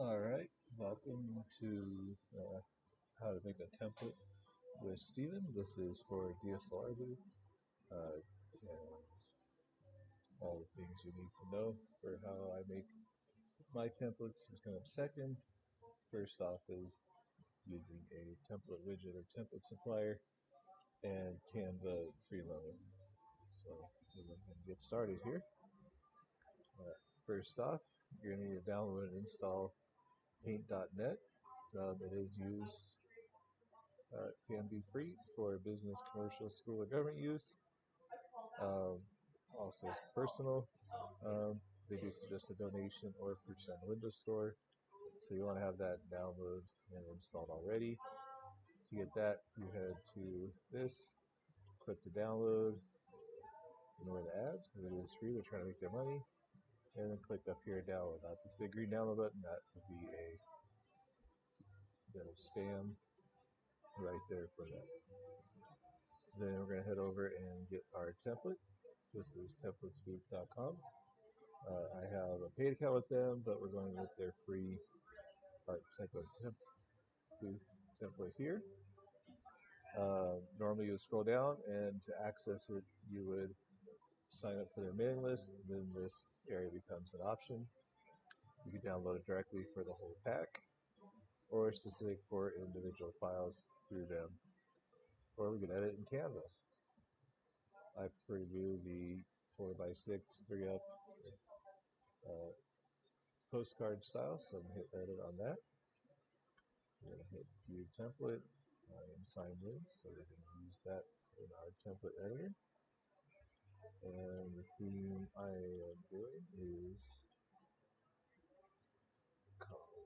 Alright, welcome to how to make a template with Steven. This is for DSLRBooth and all the things you need to know for how I make my templates is coming up second. First off is using a template widget or template supplier and Canva freeloader. So we're going to get started here. First off, you're going to need to download and install paint.net. It is used can be free for business, commercial, school, or government use. Also personal. They do suggest a donation or purchase on Windows Store. So you want to have that download and installed already. To get that, you head to this, click to download, ignore the ads because it is free. They're trying to make their money. And then click up here, download. Not this big green download button. That would be a bit of spam right there for that. Then we're going to head over and get our template. This is templatesbooth.com. I have a paid account with them, but we're going with their free art booth template here. Normally you would scroll down, and to access it, you would sign up for their mailing list. Then this area becomes an option. You can download it directly for the whole pack, or specific for individual files through them, or we can edit in Canva. I prefer to do the 4x6 3-up postcard style, so I'm going to hit edit on that. I'm going to hit view template. I am signed in, so we can use that in our template editor. And the theme I am doing is called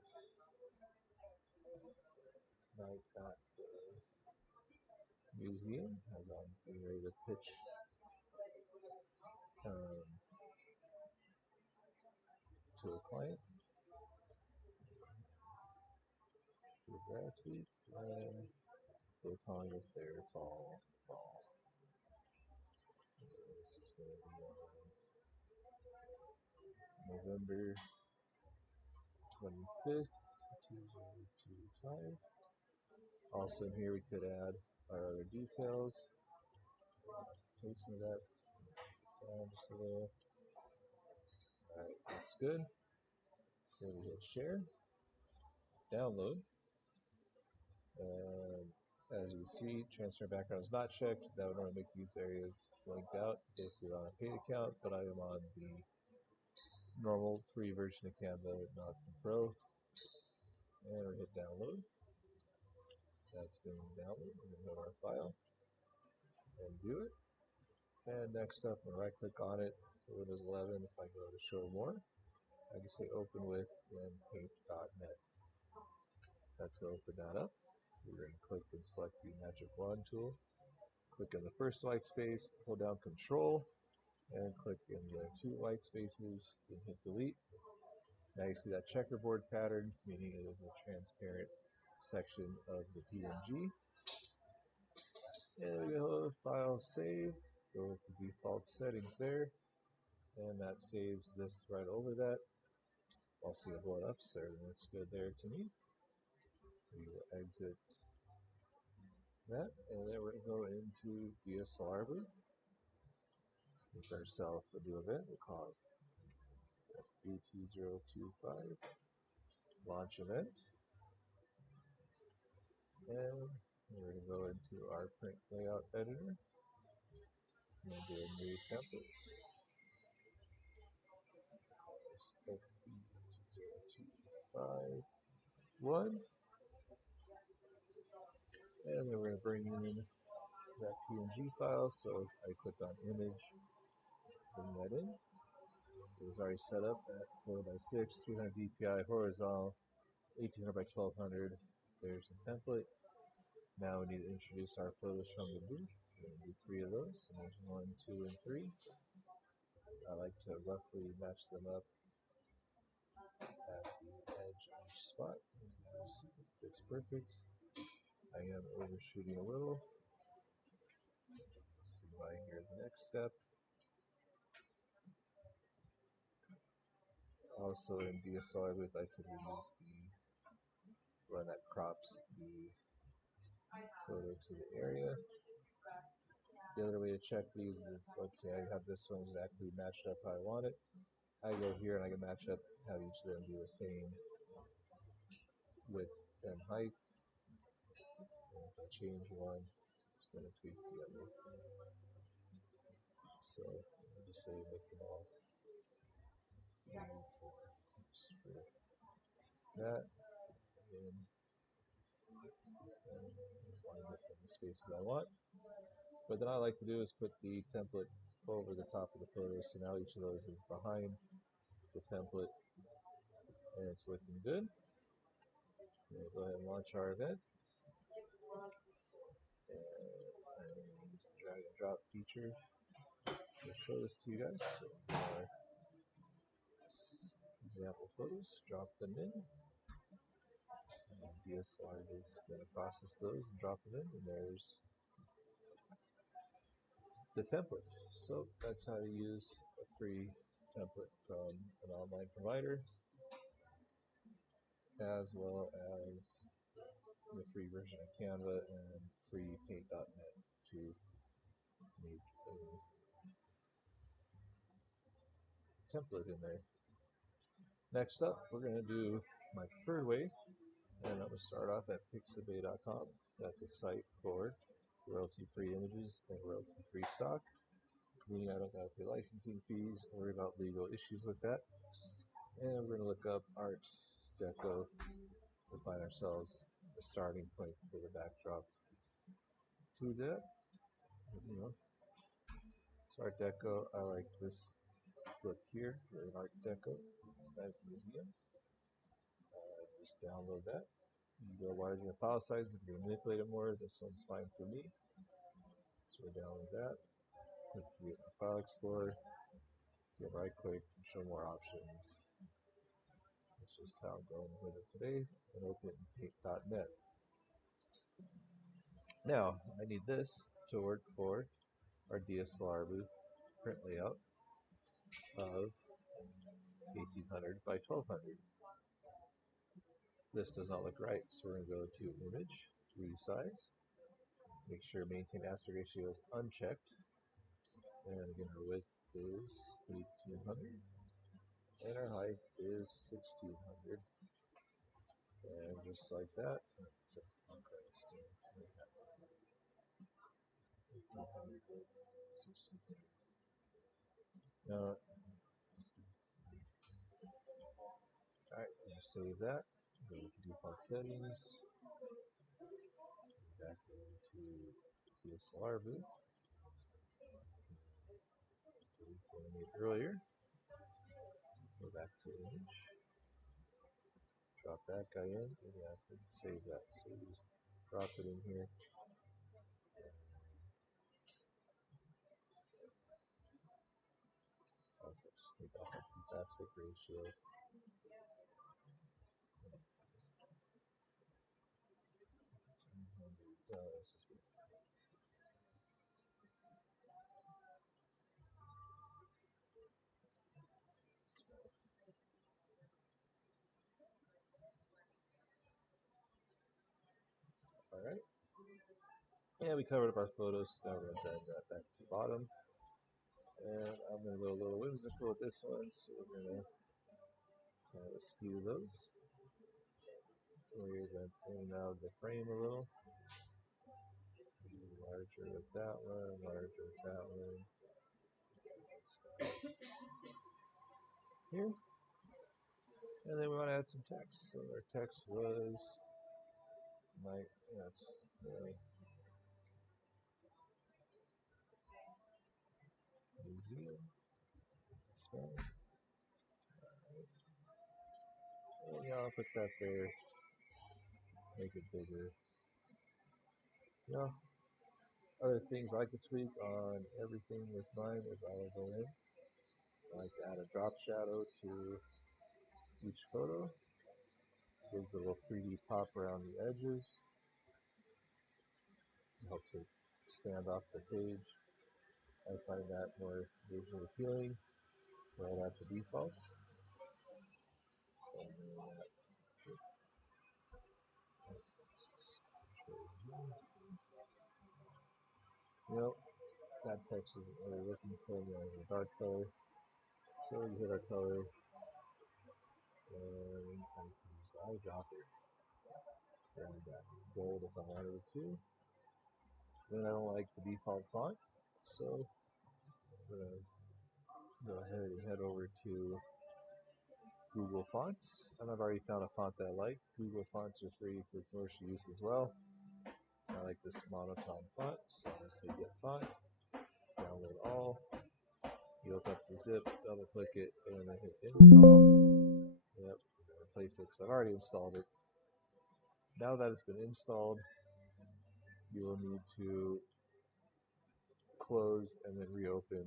Night at the Museum, as I'm getting ready to pitch to a client for gratitude, and they're calling it their fall. This is going to be on November 25th, 2025. Also, in here we could add our other details. Placement of that down just a little. Alright, looks good. Then we hit share, download, and as you can see, transfer background is not checked. That would normally make these areas blanked out if you're on a paid account, but I am on the normal free version of Canva, not the Pro. And we hit download. That's going to download. We're going to go to our file and view it. And next up, when I right click on it, for Windows 11, if I go to show more, I can say open with in paint.net. That's going to open that up. We're going to click and select the magic wand tool. Click in the first white space, hold down Control, and click in the two white spaces and hit delete. Now you see that checkerboard pattern, meaning it is a transparent section of the PNG. And we go to File, Save, go with the default settings there, and that saves this right over that. I'll see a blown up, so it looks good there to me. We will exit that, and then we're going to go into DSLRBooth. With ourselves a new event, we'll call it B2025 launch event. And we're going to go into our print layout editor and do a new template. This B2025-1. And then we're going to bring in that PNG file. So I click on image, bring that in. It was already set up at 4x6, 300 dpi horizontal, 1800 by 1200. There's the template. Now we need to introduce our photos from the booth. We're going to do 3 of those. And there's 1, 2, and 3. I like to roughly match them up at the edge of each spot. It's perfect. I am overshooting a little. Let's see why here the next step. Also in DSLRBooth, I could use the one that crops the photo to the area. The other way to check these is, let's say I have this one exactly matched up how I want it. I go here and I can match up, have each of them be the same width and height. And if I change one, it's going to tweak the other. So I'll just say make them all uniform. That, and line up in the spaces I want. But then I like to do is put the template over the top of the photo, so now each of those is behind the template, and it's looking good. We'll go ahead and launch our event, and use the drag and drop feature to show this to you guys. So our example photos, drop them in, and DSLR is going to process those and drop them in, and there's the template. So that's how to use a free template from an online provider, as well as the free version of Canva and free paint.net to make a template in there. Next up, we're going to do my preferred way, and I'm going to start off at pixabay.com. That's a site for royalty-free images and royalty-free stock, meaning I don't have to pay licensing fees or worry about legal issues with that. And we're going to look up Art Deco to find ourselves a starting point for the backdrop. To that, so Art Deco, I like this look here for an Art Deco. It's at museum. Just download that. You can go larger in file size if you manipulate it more. This one's fine for me. So we'll download that. Click the File Explorer. You right click, show more options. That's just how I'm going with it today. And open it in paint.net. Now, I need this to work for our DSLRBooth print layout of 1800 by 1200. This does not look right, so we're going to go to Image, Resize, make sure Maintain Aspect Ratio is unchecked, and again our width is 1800, and our height is 1600, and just like that, alright, save that, go to default settings, back into DSLRBooth, delete what I made earlier, go back to Image, drop that guy in, and yeah, I can save that, so just drop it in here. Also just take off that aspect ratio. Alright. And we covered up our photos, now we're going to drag that back to the bottom. And I'm going to go a little whimsical with this one, so we're going to kind of skew those. We're going to thin out the frame a little. Larger with that one, larger with that one. Here. And then we want to add some text. So our text was museum. Spelling. And yeah, I'll put that there. Make it bigger. Yeah. Other things I could tweak on everything with mine is I will go in. I like to add a drop shadow to each photo. Gives a little 3D pop around the edges. It helps it stand off the page. I find that more visually appealing right after defaults. Yep, that text isn't really looking for me as a dark color. So we hit our color, and I can use the eyedropper. And that gold if I wanted to. Then I don't like the default font, so I'm gonna go ahead and head over to Google Fonts, and I've already found a font that I like. Google Fonts are free for commercial use as well. I like this monotone font, so I'm going to say get font, download all. You open up the zip, double click it, and then hit install. Yep, replace it because I've already installed it. Now that it's been installed, you will need to close and then reopen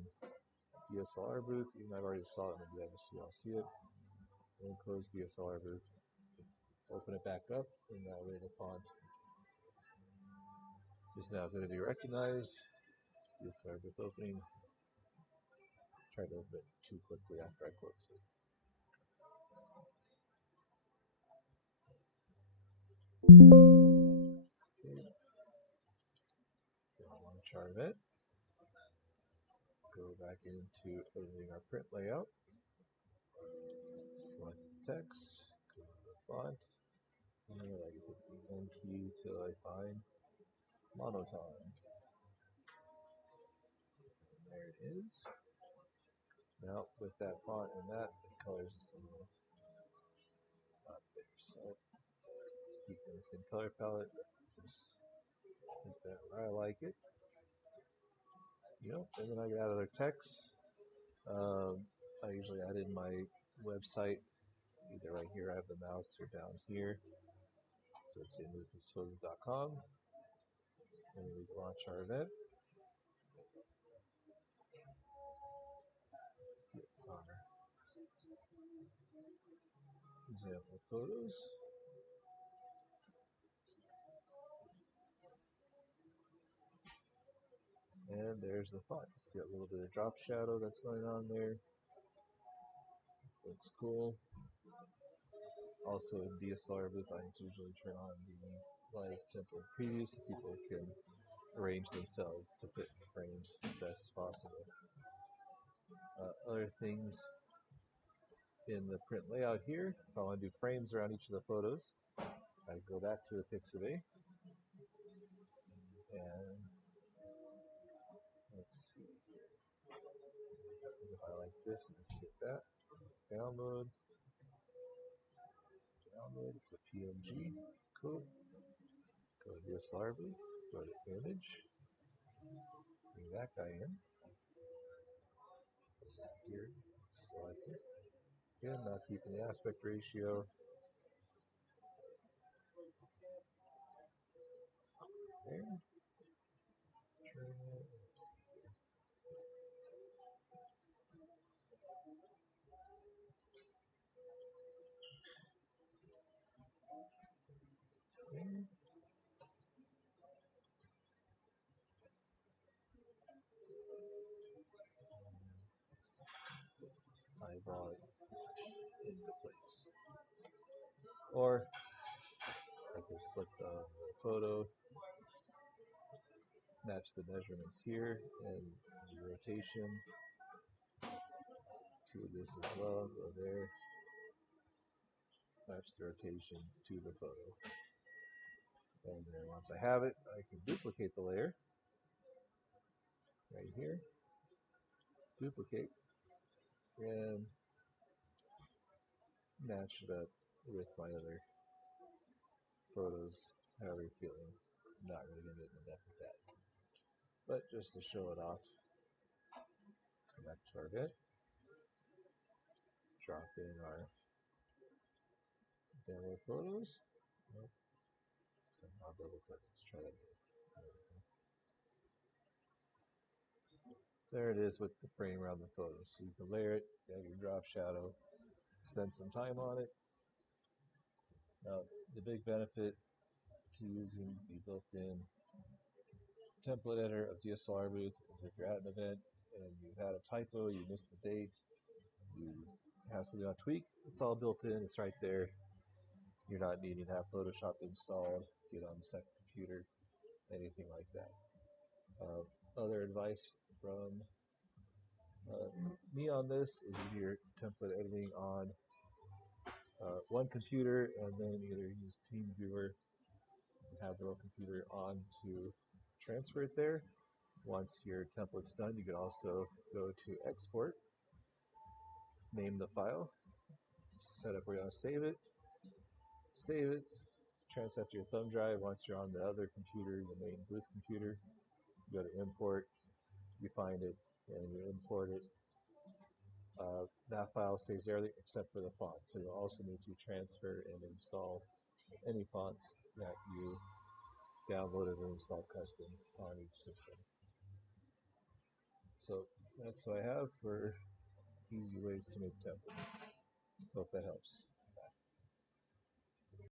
DSLRBooth. Even though I've already installed it, maybe I'll see it. And close DSLRBooth. Open it back up, and that way the font is now going to be recognized. DSLRBooth opening. Tried to open it too quickly after I closed it. Okay. Launch our event. Go back into editing our print layout. Select the text. Go to the font. And I can hit the N key till I find monotone. And there it is. Now with that font and that, the colors just a little not there. So keep in the same color palette. Just hit that where I like it. Yep, and then I can add other text. I usually add in my website, either right here, I have the mouse, or down here. So it's inmovementphotos.com. And we launch our event. Get our example photos. And there's the font. See that little bit of drop shadow that's going on there. Looks cool. Also in DSLRBooth, I usually turn on the live template preview so people can arrange themselves to fit frames as best as possible. Other things in the print layout here, if I want to do frames around each of the photos, I go back to the Pixabay, and let's see here. If I like this, I can hit that. Download. It's a PNG. Cool. Go to DSLRBooth. Go to image. Bring that guy in. Here, select it. Again, not keeping the aspect ratio. There. Turn it. Let's see. There. I brought it into place. Or I can select the photo, match the measurements here, and the rotation to this as well. Go there, match the rotation to the photo. And then once I have it, I can duplicate the layer right here, duplicate, and match it up with my other photos, however you're feeling. I'm not really going to get into depth with that. But just to show it off, let's go back to our event, drop in our demo photos. Nope. Somehow double click. Let's try that again. There it is with the frame around the photo. So you can layer it, add your drop shadow, spend some time on it. Now, the big benefit to using the built-in template editor of DSLRBooth is if you're at an event and you had a typo, you missed the date, you have something on tweak, it's all built in, it's right there. You're not needing to have Photoshop installed, get on the second computer, anything like that. other advice from me on this is you do your template editing on one computer and then either use TeamViewer and have the real computer on to transfer it there. Once your template's done, you can also go to export, name the file, set up where you want to save it, transfer it to your thumb drive. Once you're on the other computer, the main booth computer, you go to import, you find it, and you import it. That file saves everything except for the font. So you'll also need to transfer and install any fonts that you downloaded and installed custom on each system. So that's what I have for easy ways to make templates. Hope that helps.